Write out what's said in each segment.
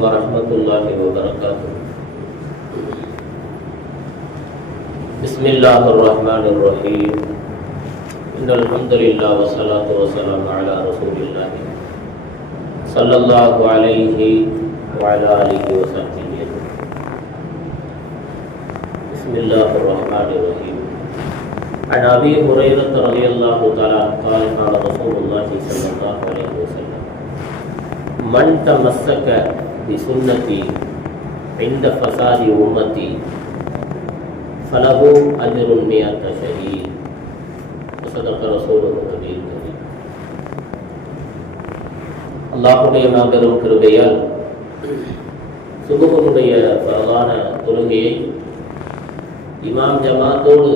ورحمة الله وبركاته. بسم الله الرحمن الرحيم. إن الحمد لله والصلاة والسلام على رسول الله صلى الله عليه وعلى آله وصحبه. بسم الله الرحمن الرحيم. عن أبي هريرة رضي الله تعالى قال قال رسول الله صلى الله عليه وسلم: من تمسك بسنتي عند فساد أمتي فله أجر 100 شهيد. وصدق رسوله النبي الكريم. அல்லாஹ்வுடைய மாபெரும் கிருபையால் சுபஹுடைய பரவான தொழுகையை இமாம் ஜமாத்தோடு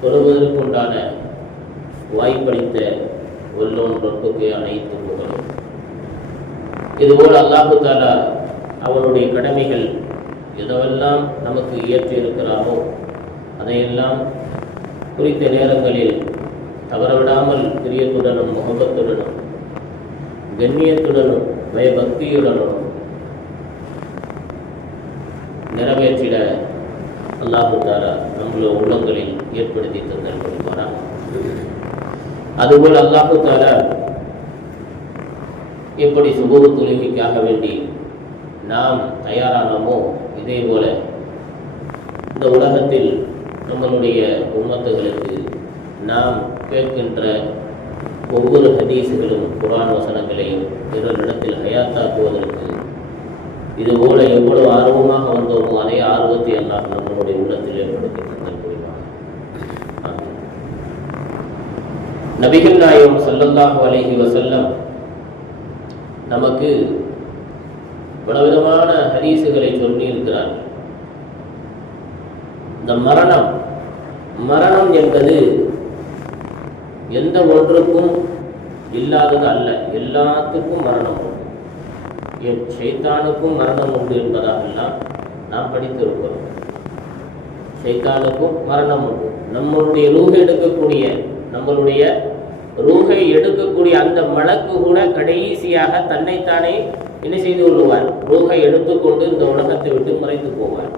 தொழுவதற்குண்டான வாய்ப்பளித்த வல்லோன் ரப்புக்கு அனைத்து புகழும். இதுபோல் அல்லாஹு தஆலா அவனுடைய கடமைகள் எதெல்லாம் நமக்கு இயற்றியிருக்கிறானோ அதையெல்லாம் குறித்த நேரங்களில் தவறவிடாமல் பிரியத்துடனும் முகபத்துடனும் கண்ணியத்துடனும் பயபக்தியுடனும் நிறைவேற்றிட அல்லாஹு தஆலா நம்முடைய உள்ளங்களில் ஏற்படுத்தி தந்தல் புரிவாரா. அதுபோல் அல்லாஹு தஆலா எப்படி சுபஹ் தொழுகைக்காக வேண்டி நாம் தயாரானோமோ இதே போல இந்த உலகத்தில் நம்மளுடைய உம்மத்துகளுக்கு நாம் கேட்கின்ற ஒவ்வொரு ஹதீஸுகளும் குர்ஆன் வசனங்களையும் பிறரிடத்தில் ஹயாத்தாக்குவதற்கு இதுபோல எவ்வளவு ஆர்வமாக வந்தோமோ அதே ஆர்வத்தை எல்லாம் நம்மளுடைய உள்ளத்தில் ஏற்படுத்தி தந்தல் புரிவார். நபிகள் நாயகம் ஸல்லல்லாஹு அலைஹி வஸல்லம் நமக்கு பலவிதமான ஹதீஸுகளை சொல்லி இருக்கிறார்கள். இந்த மரணம் என்பது எந்த ஒன்றுக்கும் இல்லாதது அல்ல, எல்லாத்துக்கும் மரணம் உண்டு. ஷைத்தானுக்கும் மரணம் உண்டு என்பதாகலாம் நாம் படித்திருக்கிறோம். ஷைத்தானுக்கும் மரணம் உண்டு. நம்மளுடைய ரூஹை எடுக்கக்கூடிய அந்த மலக்கு கூட கடைசியாக தன்னைத்தானே என்ன செய்து கொள்வார்? ரூஹை எடுத்துக்கொண்டு இந்த உலகத்தை விட்டு மறைத்து போவார்.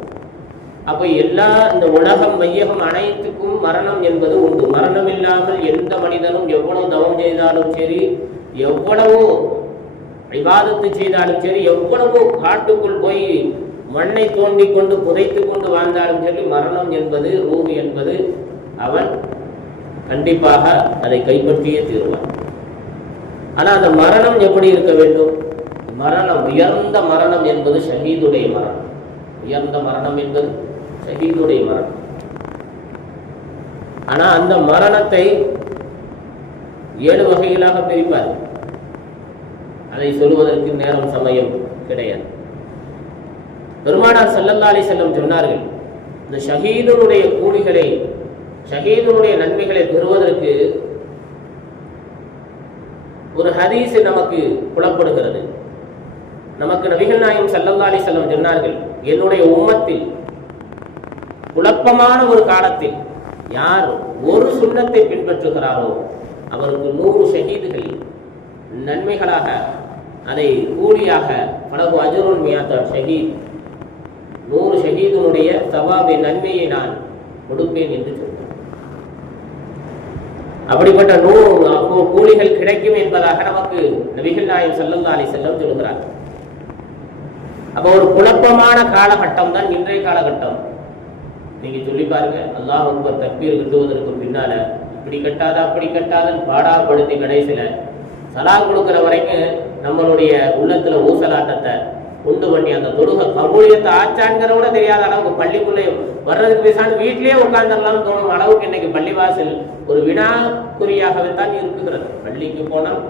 அப்ப இந்த உலகம் மையகம் அனைத்துக்கும் மரணம் என்பது உண்டு. மரணம் இல்லாமல் எந்த மனிதனும் எவ்வளவு தவம் செய்தாலும் சரி, எவ்வளவு இபாதத்து செய்தாலும் சரி, எவ்வளவு காட்டுக்குள் போய் மண்ணை தோண்டி கொண்டு புதைத்து கொண்டு வாழ்ந்தாலும் சரி, மரணம் என்பது ரூஹ் என்பது அவன் கண்டிப்பாக அதை கைப்பற்றியே தீருவான். ஆனா அந்த மரணம் எப்படி இருக்க வேண்டும்? உயர்ந்த மரணம் என்பது ஷஹீதுடைய மரணம். உயர்ந்த மரணம் என்பது ஷஹீதுடைய மரணம். ஆனா அந்த மரணத்தை 7 வகைகளாக பிரிப்பார். அதை சொல்வதற்கு நேரம் சமயம் கிடையாது. பெருமானார் ஸல்லல்லாஹு அலைஹி வஸல்லம் சொன்னார்கள், இந்த ஷஹீதுடைய கூலிகளை, ஷஹீதுடைய நன்மைகளை பெறுவதற்கு ஒரு ஹதீஸ் நமக்கு புலப்படுகிறது. நமக்கு நபிகள் நாயகம் ஸல்லல்லாஹு அலைஹி வஸல்லம் சொன்னார்கள், என்னுடைய உம்மத்தில் குழப்பமான ஒரு காலத்தில் யார் ஒரு சுன்னத்தை பின்பற்றுகிறாரோ அவருக்கு 100 ஷஹீதுகள் நன்மைகளாக, அதை கூலியாக பலகு அஜ்ருன் 100 ஷஹீத், 100 ஷஹீதுடைய சவாபை நன்மையை நான் கொடுப்பேன் என்று சொன்னார். அப்படிப்பட்ட 100 கூலிகள் கிடைக்கும் என்பதாக நமக்கு நபிகள் நாயகம் ஸல்லல்லாஹு அலைஹி வஸல்லம் சொல்கிறார். அப்ப ஒரு குழப்பமான காலகட்டம் தான் இன்றைய காலகட்டம். நீங்க சொல்லி பாருங்க, அல்லாஹ் அக்பர் தக்பீர் கட்டுவதற்கு பின்னால இப்படி கட்டாதா அப்படி கட்டாதன்னு பாடாப்படுத்தி கடைசியில சலாம் கொடுக்கிற வரைக்கும் நம்மளுடைய உள்ளத்துல ஊசலாட்டத்தை உண்டு பண்ணி அந்த தொழுகை கபூலியத்தை ஆச்சாங்கிற கூட தெரியாத அளவுக்கு பள்ளிக்குள்ளே வர்றதுக்கு பேசாண்டு வீட்டிலேயே உட்கார்ந்துடலாம்னு தோணும் அளவுக்கு இன்னைக்கு பள்ளிவாசல் ஒரு வினாக்குறியாகவே தான் இருக்குகிறது. பள்ளிக்கு போனால்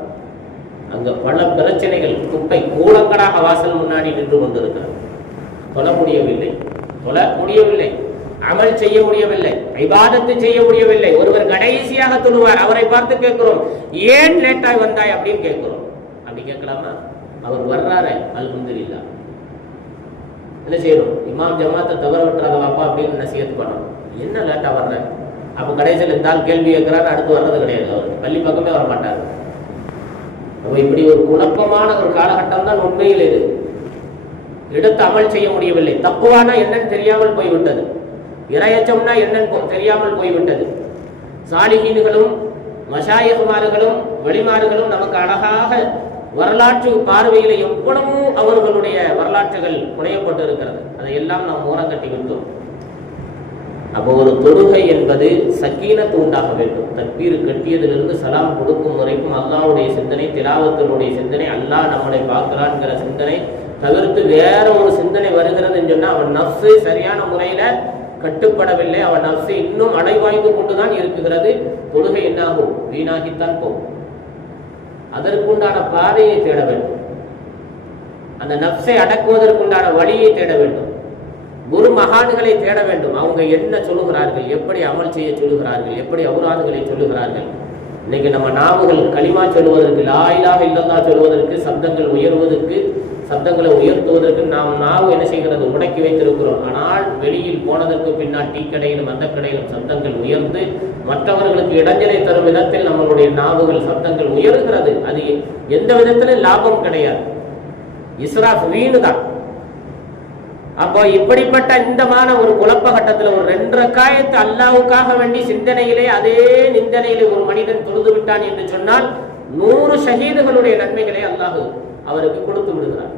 அங்க பல பிரச்சனைகள், குப்பை கூலங்களாக வாசல் முன்னாடி நின்று கொண்டிருக்கிறது. தொழ முடியவில்லை, அமல் செய்ய முடியவில்லை, இபாதத்து செய்ய முடியவில்லை. ஒருவர் கடைசியாக தொழுவார், அவரை பார்த்து கேட்கிறோம், ஏன் லேட்டாய் வந்தாய் அப்படின்னு கேட்கிறோம். அப்படி கேட்கலாமா? அவர் வர்றாரு, அல்ஹம்துலில்லாஹ். என்ன செய்யணும்? இமாம் ஜமாத்தை தவற விட்டுறாங்க வாப்பா அப்படின்னு நசிஹத் பண்ணணும். என்ன லேட்டா வர்ற? அப்ப கடைசியில் இருந்தால் கேள்வி கேட்கிறாரு, அடுத்து வர்றது கிடையாது. அவர் பள்ளி பக்கமே வர மாட்டார். இப்படி ஒரு குழப்பமான ஒரு காலகட்டம் தான் உண்மையில் இது. எடுத்து அமல் செய்ய முடியவில்லை. தக்குவானா என்னன்னு தெரியாமல் போய்விட்டது, இறையச்சம்னா என்னன்னு தெரியாமல் போய்விட்டது. சாலிஹீன்களும் மஷாயிஹ்மார்களும் வழிமாறுகளும் நமக்கு அழகாக வரலாற்று பார்வையில் எவ்வளவு அவர்களுடைய வரலாற்றுகள் புனையப்பட்டு இருக்கிறது. அதையெல்லாம் நாம் ஓரங்கட்டி விட்டோம். அப்போ ஒரு தொழுகை என்பது சக்கீனத்து உண்டாக வேண்டும். தக்பீர் கட்டியதிலிருந்து சலாம் கொடுக்கும் வரைக்கும் அல்லாஹ்வுடைய சிந்தனை, திலாவத்தினுடைய சிந்தனை, அல்லாஹ் நம்மளை பார்க்கிறான்ங்கிற சிந்தனை தவிர்த்து வேற ஒரு சிந்தனை வருகிறதுன்னு சொன்னால் அவன் நஃப்ஸு சரியான முறையில கட்டுப்படவில்லை. அவன் நஃப்ஸு இன்னும் அலைவாய்ந்து கொண்டுதான் இருக்குகிறது. தொழுகை என்னாகும்? வீணாகித்தான் போகும். அதற்குண்டான பாதையை தேட வேண்டும். அந்த நஃப்ஸை அடக்குவதற்குண்டான வழியை தேட வேண்டும். குரு மகான்களை தேட வேண்டும். அவங்க என்ன சொல்லுகிறார்கள், எப்படி அமல் செய்ய சொல்லுகிறார்கள், எப்படி அவுராதுகளை சொல்லுகிறார்கள். இன்னைக்கு நம்ம நாவுகள் களிமா சொல்லுவதற்கு, லா இலாஹ இல்லல்லாஹ் சொல்வதற்கு, சப்தங்கள் உயர்வதற்கு, சப்தங்களை உயர்த்துவதற்கு நாம் நாவு என்ன செய்கிறது? முடக்கி வைத்திருக்கிறோம். ஆனால் வெளியில் போனதற்கு பின்னால் டீ கடையிலும் அந்த கடையிலும் சப்தங்கள் உயர்ந்து மற்றவர்களுக்கு இடைஞ்சலை தரும் விதத்தில் நம்மளுடைய நாவுகள் சப்தங்கள் உயர்கிறது. அது எந்த விதத்திலும் லாபம் கிடையாது, இஸ்ராஃப், வீணு தான். அப்போ இப்படிப்பட்ட இந்தமான ஒரு குழப்ப கட்டத்தில் ஒரு 2 ரக்காயத்து அல்லாஹ்வுக்காக வேண்டி சிந்தனையிலே அதே நிந்தனையிலே ஒரு மனிதன் தொழுது விட்டான் என்று சொன்னால் 100 ஷஹீதுகளுடைய நன்மைகளை அல்லாஹ் அவருக்கு கொடுத்து விடுகிறார்.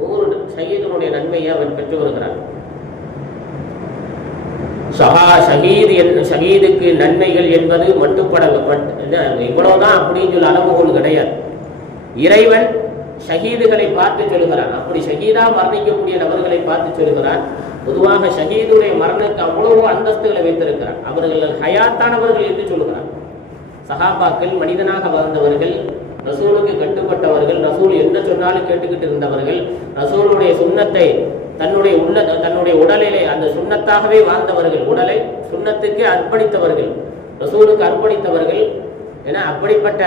100 ஷஹீதுடைய நன்மையை அவன் பெற்று வருகிறார். ஷஹீதுக்கு நன்மைகள் என்பது மட்டுப்பட இவ்வளவுதான் அப்படின்னு சொல்ல அளவுகோல் கிடையாது. இறைவன் ஷஹீதுகளை பார்த்து சொல்கிறான். அப்படி ஷஹீதா மரணிக்கக்கூடிய நபர்களை பார்த்து சொல்கிறான். பொதுவாக ஷஹீதுடைய மரணத்துக்கு அவ்வளவு அந்தஸ்துகளை வைத்திருக்கிறான். அவர்கள் ஹயாத்தானவர்கள் என்று சொல்கிறான். சஹாபாக்கள் மனிதனாக வாழ்ந்தவர்கள், ரசூலுக்கு கட்டுப்பட்டவர்கள், ரசூல் என்ன சொன்னாலும் கேட்டுக்கிட்டு இருந்தவர்கள், ரசூலுடைய சுன்னத்தை தன்னுடைய உடலிலே அந்த சுன்னத்தாகவே வாழ்ந்தவர்கள், உடலை சுன்னத்துக்கு அர்ப்பணித்தவர்கள், ரசூலுக்கு அர்ப்பணித்தவர்கள் என அப்படிப்பட்ட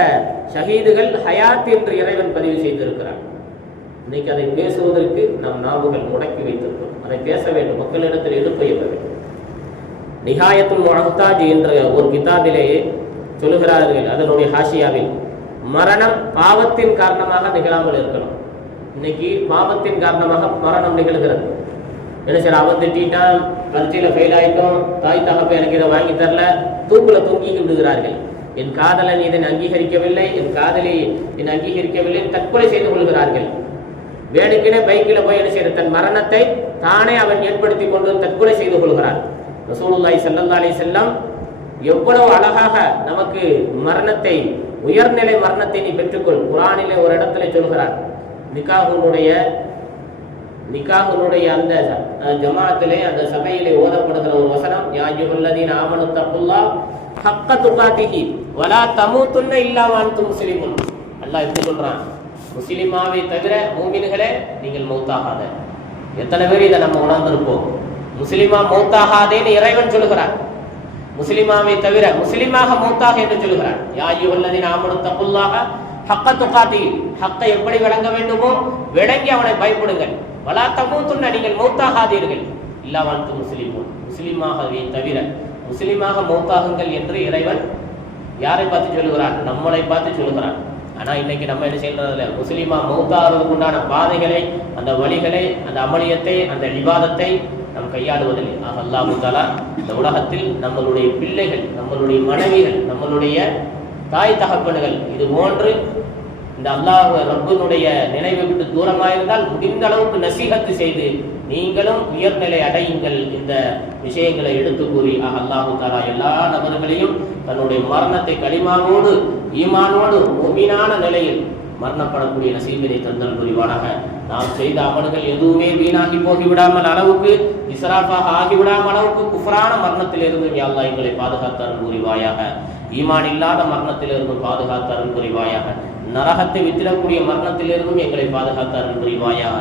ஷஹீதுகள் ஹயாத் என்று இறைவன் பதிவு செய்திருக்கிறார். இன்னைக்கு அதை பேசுவதற்கு நாம் நாவுகள் முடக்கி வைத்திருக்கிறோம். அதை பேச வேண்டும், மக்களிடத்தில் எடுப்பைய வேண்டும். நிஹாயத்துல் முஹ்தாஜ் என்ற ஒரு கிதாபிலேயே சொல்லுகிறார்கள், அதனுடைய ஹாஷியாவில், மரணம் பாவத்தின் காரணமாக நிகழாமல் இருக்கணும். இன்னைக்கு பாவத்தின் காரணமாக மரணம் நிகழ்கிறது. என்ன சார், அவன் திட்டான், பரீட்சையில் ஃபெயில் ஆயிட்டோம், தாய் தகப்ப எனக்கு இதை வாங்கி தரல, தூக்குல தூங்கி விடுகிறார்கள். என் காதலன் இதனை அங்கீகரிக்கவில்லை, என் காதலி என்னை அங்கீகரிக்கவில்லை, தற்கொலை செய்து கொள்கிறார்கள். வேணுக்கினே பைக்கில் போய் என்ன செய்ய, தன் மரணத்தை தானே அவன் ஏற்படுத்தி கொண்டு தற்கொலை செய்து கொள்கிறான். ரசூலுல்லாஹி ஸல்லல்லாஹு அலைஹி வஸல்லம் எவ்வளவு அழகாக நமக்கு மரணத்தை, உயர்நிலை மரணத்தை நீ பெற்றுக்கொள். குர்ஆனிலே ஒரு இடத்துல சொல்கிறார், நிக்காஹுனுடைய அந்த ஜமாஅத்திலே, அந்த சபையிலே ஓதப்படுகிற ஒரு வசனம், யா அய்யுஹல்லதீன ஆமனு தக்குல்லாஹ் ஹக்க துகாத்திஹி வலா தமூதுன்ன இல்லா வ அன்தும் முஸ்லிமூன். அல்லாஹ் எப்படி சொல்றான்? முஸ்லிமாவை தவிர மூமின்களே நீங்கள் மௌத்தாகாத. எத்தனை பேர் இதை நம்ம உணர்ந்திருப்போம்? முஸ்லிமா மௌத்தாகாதேன்னு இறைவன் சொல்லுகிறார். முஸ்லிமாவை தவிர முஸ்லிமாக மௌத்தாக என்று சொல்லுகிறார். யா அய்யுஹல்லதீன ஆமனு தக்குல்லாஹ ஹக்க துகாத்திஹி, ஹக்கை எப்படி விளங்க வேண்டுமோ விளங்கி அவனை பயப்படுங்கள். வலா தமூதுன்ன, நீங்கள் மௌத்தாகாதீர்கள், இல்லா வ அன்தும் முஸ்லிமூன், முஸ்லிமாகவே தவிர முஸ்லிமாக மௌத்தாகுங்கள் என்று இறைவன் யாரை பார்த்து சொல்லுகிறான்? நம்மளை பார்த்து சொல்லுகிறான். ஆனால் இன்னைக்கு நம்ம என்ன செய்யறதில்ல, முஸ்லிமா மௌத்தாகிறதுக்கு உண்டான பாதைகளை, அந்த வழிகளை, அந்த அமலியத்தை, அந்த இபாதத்தை நாம் கையாளுவதில்லை. ஆக அல்லாஹ் தஆலா இந்த உலகத்தில் நம்மளுடைய பிள்ளைகள், நம்மளுடைய மனைவிகள், நம்மளுடைய தாய் தகப்பன்கள் இது போன்று இந்த அல்லாஹ் ரப்பினுடைய நினைவை விட்டு தூரமாயிருந்தால் முடிந்த அளவுக்கு நசீஹத்து செய்து நீங்களும் உயர்நிலை அடையுங்கள் இந்த விஷயங்களை எடுத்து கூறி, அல்லாஹ் தஆலா எல்லா நபர்களையும் தன்னுடைய மரணத்தை கலிமாவோடு ஈமானோடு முஃமினான நிலையில் மரணப்படக்கூடிய நசீபினை தந்தல் புரிவானாக. நாம் செய்த அமல்கள் எதுவுமே வீணாகி போகிவிடாமல் அளவுக்கு, இஸ்ராஃபாக ஆகிவிடாமல் அளவுக்கு குஃப்ரான மரணத்திலிருந்து யா அல்லாஹ் எங்களை பாதுகாத்தல் புரிவாயாக. ஈமான் இல்லாத மரணத்திலிருந்து பாதுகாத்தல் புரிவாயாக. நரகத்தை வித்திடக்கூடிய மரணத்திலிருந்தும் எங்களை பாதுகாத்தல் புரிவாயாக.